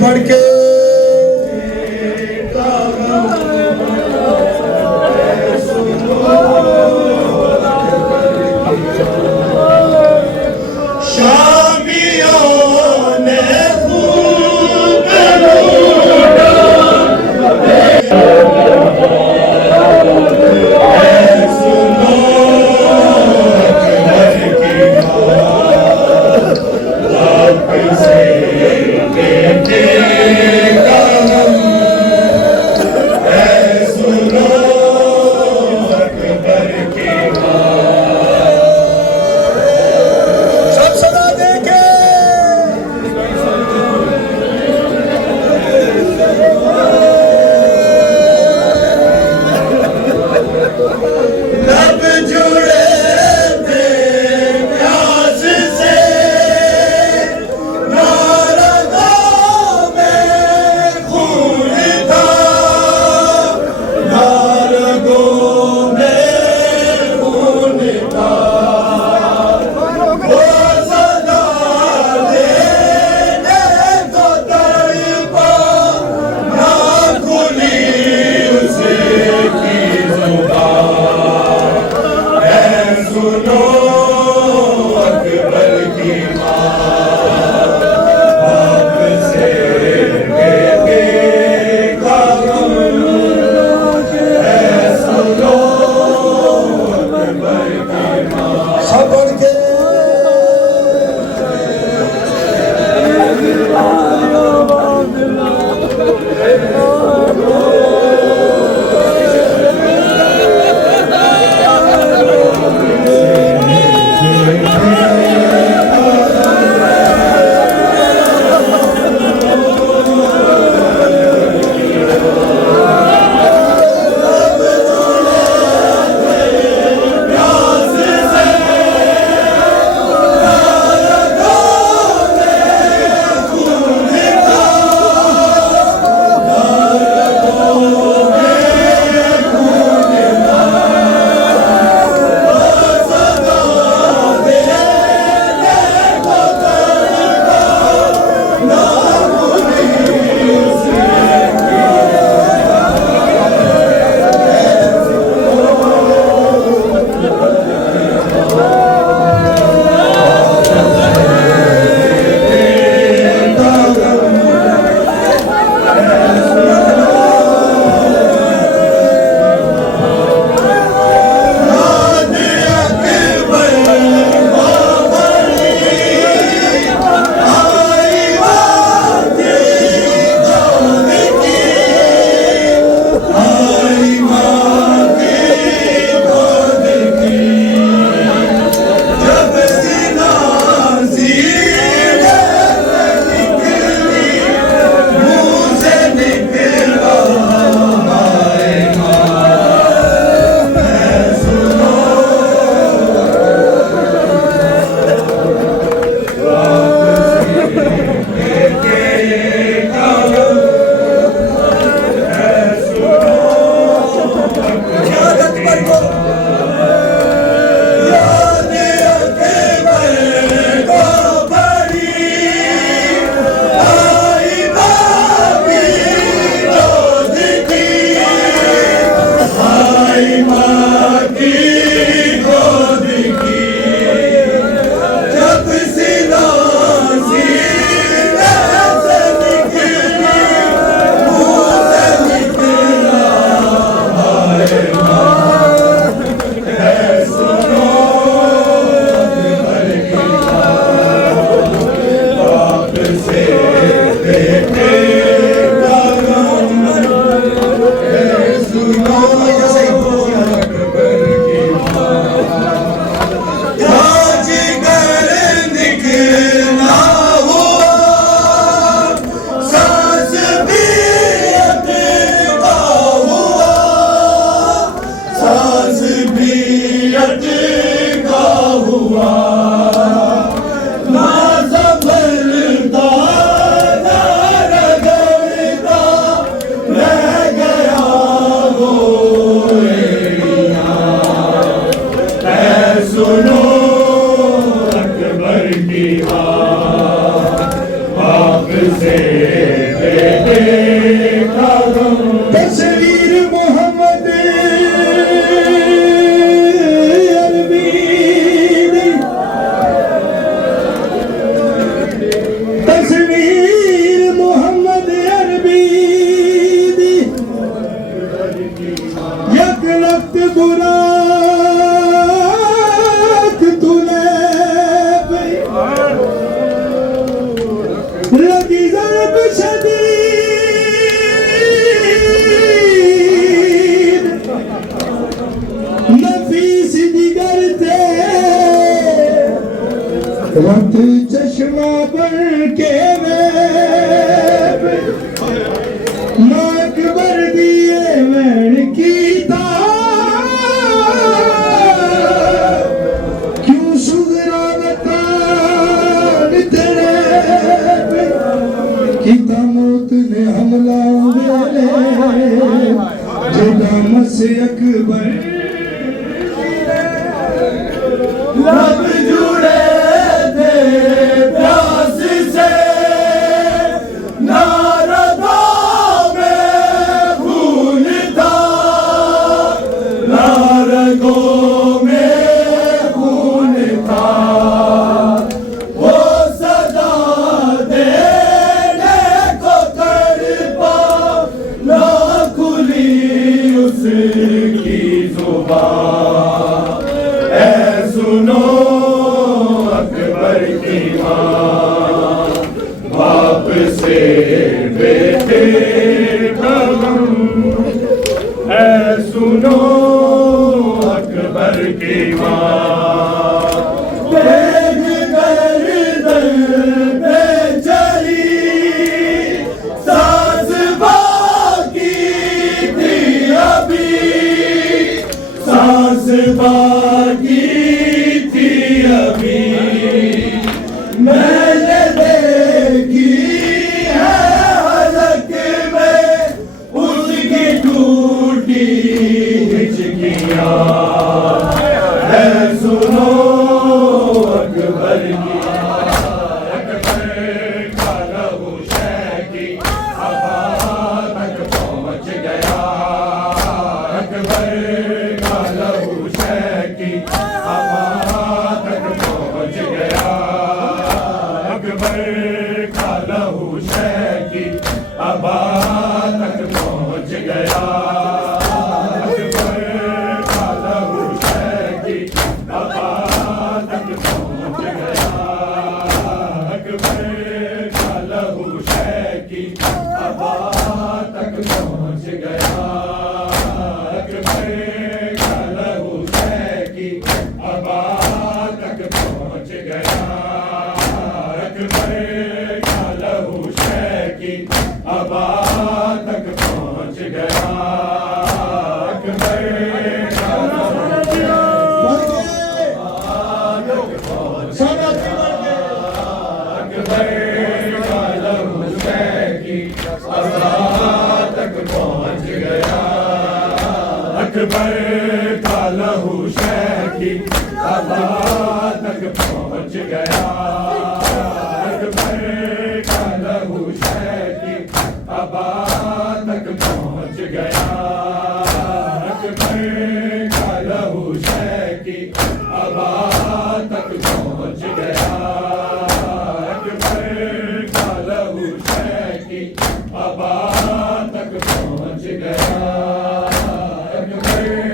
पढ़ के से वक्त चश्मा पर के नाक भर दिए वैन की क्यों सुधरा बतान तेरे किता मौत ने हमला मेरे जेड़ा मसे अकबर लब जुड़े थे प्यास से नारगों में खून था नारगों में खून था वो सदा देने को तड़पा ना खुली उसकी जुबान सुनो अकबर की माँ बाप से बेटे का गम सुनो अकबर की माँ सांस बाकी थी अभी सांस बाकी अभी मैंने देखी है हलक में उसकी टूटी हिचकियां सुनो अकबर की अकबर का लहू शहकी हवा तक पहुंच गया अकबर का लहू शहकी हवा अकबर का लहू शहकी अबा तक पहुंच गया अकबर का लहू शहकी अबा तक पहुंच गया अकबर का लहू शहकी अबा तक पहुंच गया अकबर का लहू शहकी अबा तक पहुंच गया अकबर का लहू शहकी अबा तक पहुंच गया अकबर का लहू शहकी अबा तक पहुंच गया अकबर का लहू शहकी अबा तक पहुंच गया अकबर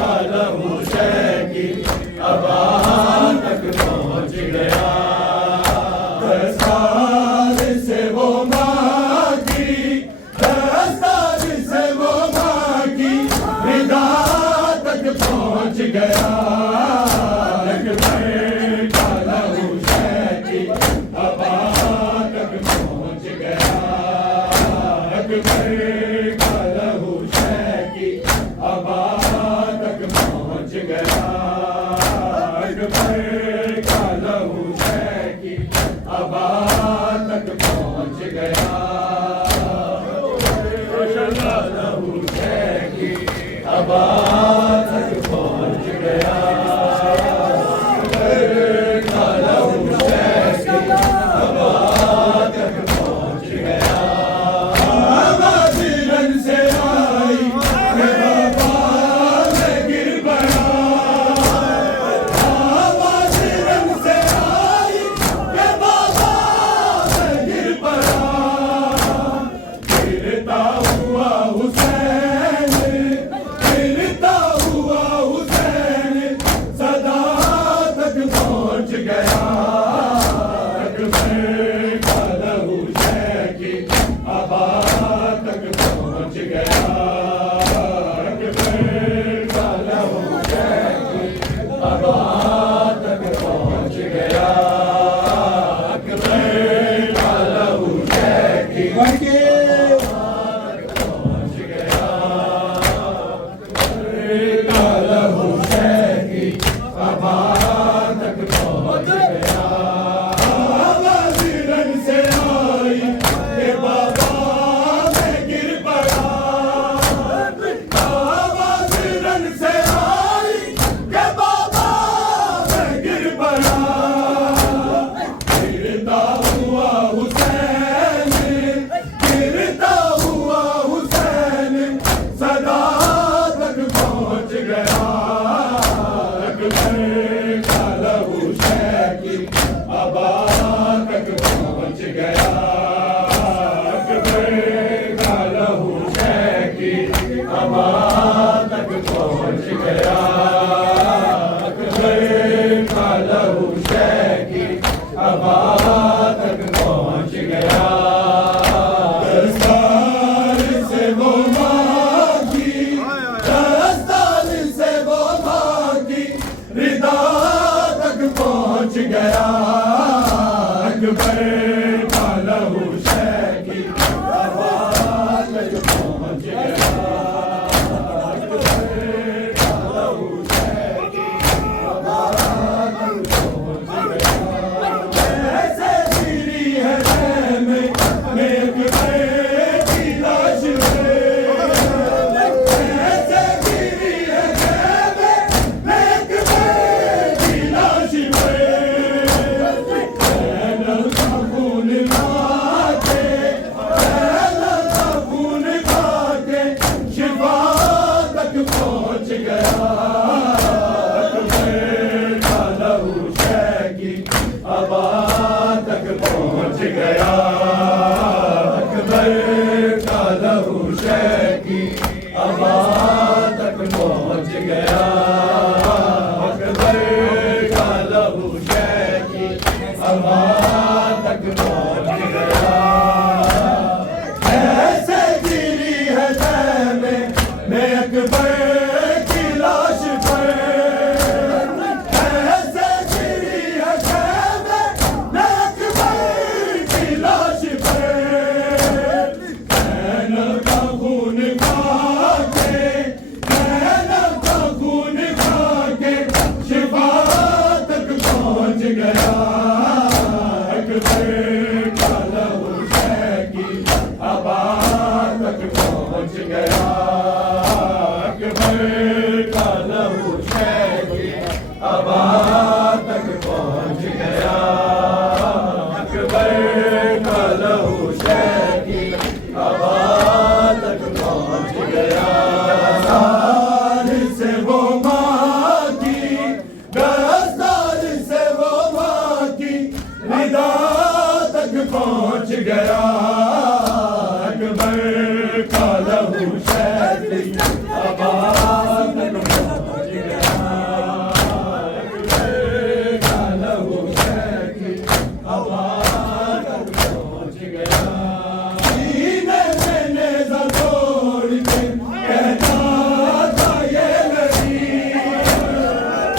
का लहू शहकी अबा तक पहुंच गया अकबर का लहू शहकी अबा तक पहुंच गया अकबर का लहू शहकी अबा तक पहुंच गया अकबर का लहू शहकी अबा तक पहुंच गया अकबर का लहू शहकी अबा तक पहुंच गया। काला हुसैन की अबा तक पहुंच गया। काला हुसैन की अबा तक पहुंच गया। आवाज़ रन से आई के बाबा मैं गिर पड़ा। आवाज़ रन से आई के बाबा मैं गिर पड़ा। गिरता हुआ हुसैन, गिरता हुआ हुसैन सदा तक पहुंच गया। अकबर काला हुसैन की अबा तक पहुंच गया। अकबर काला हुसैन की अबा तक पहुंच गया। अकबर काला हुसैन की पहुंच गया। काला हुसैन की अबा तक पहुंच गया। आवाज़ रन से आई के बाबा मैं गिर पड़ा। आवाज़ रन से आई के बाबा मैं गिर पड़ा। गिरता हुआ हुसैन, गिरता हुआ हुसैन सदा तक पहुंच गया। अकबर काला हुसैन की अबा तक पहुंच गया। अकबर काला हुसैन की अबा तक पहुंच गया। अकबर काला हुसैन की अबा तक पहुंच गया। दस्तार से वो मांगी, दस्तार से वो मांगी, रिदा तक पहुंच गया। अकबर काला हुसैन की अबा तक पहुंच गया। अकबर काला हुसैन की अबा तक पहुंच गया। ऐसे गिरी है में अकबर की लाश पे। ऐसे गिरी है में अकबर की लाश पे। पहला था खून खाके, पहला था खून खाके शिफा तक पहुंच गया। अकबर काला हुसैन की अबा तक पहुंच गया। अकबर काला हुसैन की अबा तक पहुंच गया। अकबर काला हुसैन की अबा तक पहुंच गया। ऐसे गिरी है में अकबर की लाश पर। ऐसे गिरी है में अकबर की लाश पर। नैना का खून खाके, नैना का खून खाके शिफा तक पहुंच गया। अकबर काला हुसैन की अबा तक पहुंच गया। अकबर काला हुसैन की अबा तक पहुंच गया। अकबर काला हुसैन की अबा तक पहुंच गया। दस्तार से वो मांगी, दस्तार से वो मांगी, रिदा तक पहुंच गया। अकबर काला हुसैन की अबा तक पहुंच गया। अकबर काला हुसैन की अबा तक पहुंच गया। सीने में नेज़ा तोड़ के कहता था ये नबी।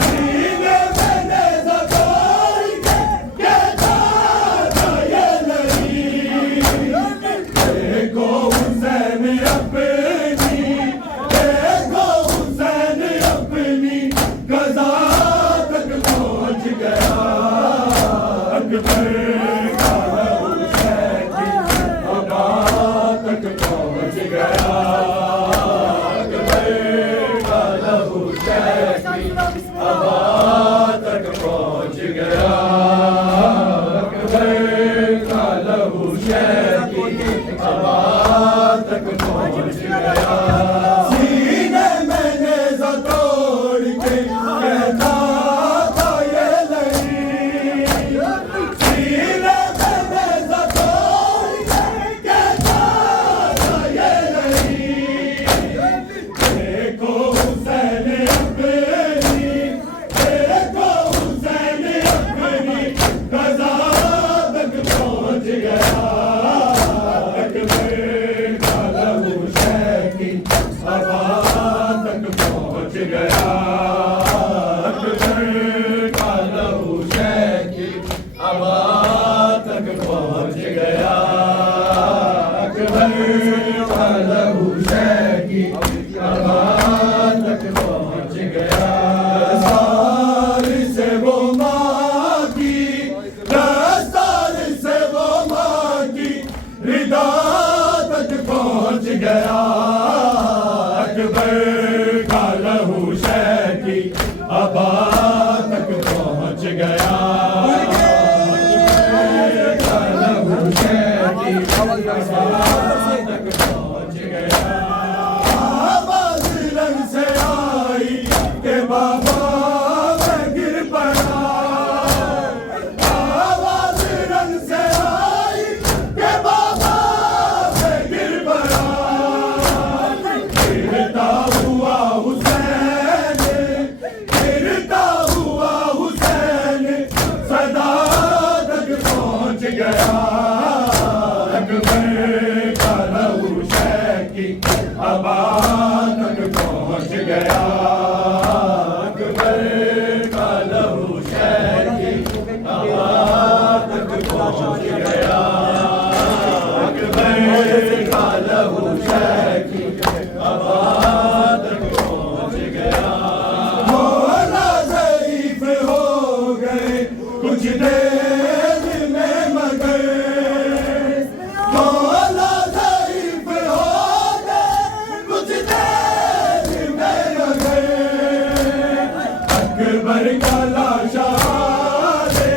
सीने में नेज़ा तोड़ के कहता था ये नबी। देखो हुसैन अपनी, देखो की अबा तक पहुँच गया। दस्तार से वो माँ की, दस्तार से वो माँ की रिदा तक पहुँच गया। अकबर का लहू शह की अबा तक पहुँच गया। आवाज़ रंग से आई के बाबा मैं गिर पड़ा। आवाज़ रंग से आई के बाबा मैं गिर पड़ा। गिरता हुआ हुसैन, गिरता हुआ हुसैन सदा तक पहुँच गया। अबा तक पहुँच गया। अकबर का लहू शह की अबा तक पहुँच गया। अकबर का लहू शह की अबा तक पहुँच गया। मौला ज़ईफ़ हो गए कुछ देर में मगर, मौला ज़ईफ़ हो अकबर का लाशा रे,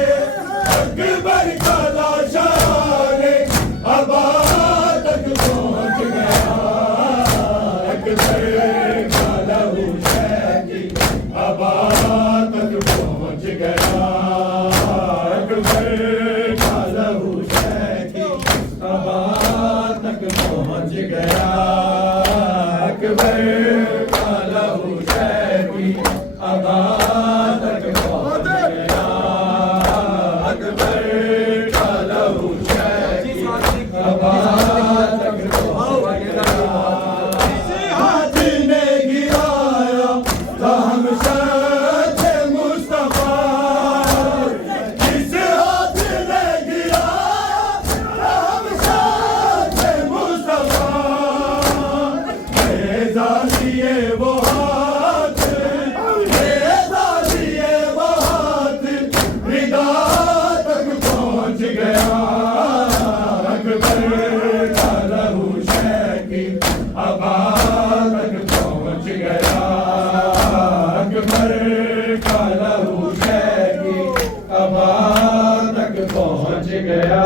अकबर का लाशा रे अबा तक पहुँच गया। अकबर का लहू शह की अबा तक पहुँच गया। अकबर का लहू शह की अबा तक पहुँच गया। अकबर का लहू शह की अबा तक पहुँच गया। अकबर का लहू शह की अबा तक पहुँच गया। हाथ ने गिराया था हम शख्स मुस्तफा, जिस हाथ ने गिराया था हम शख्स मुस्तफा। रेज़ा दिए वो अबा तक पहुँच गया। अकबर का लहू शह की अबा तक पहुँच गया।